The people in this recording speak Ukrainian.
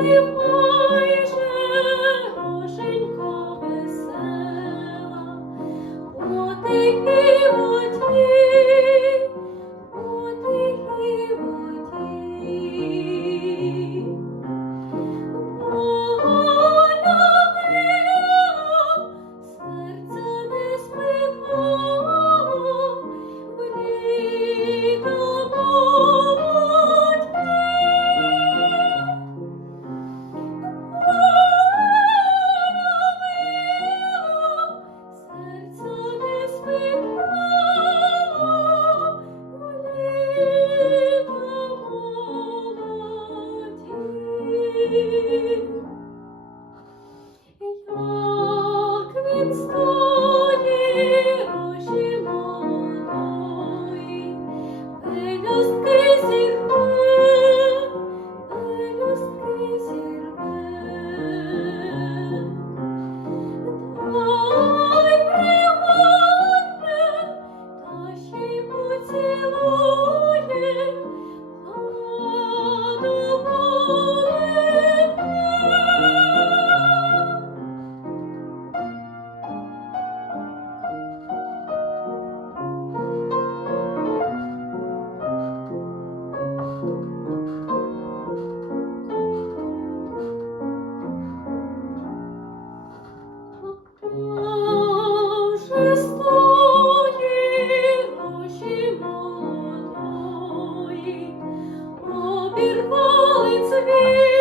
Наливай же, роженько весела, по тихій воді, по тихій воді. Серце не спитало, в літому як він стоїть, рожі молодої, пелюстки зірве, пелюстки зірве. Ой, пригорне, та ще й поцілує, вже стоїть рожі молодої, обірвали цвіт.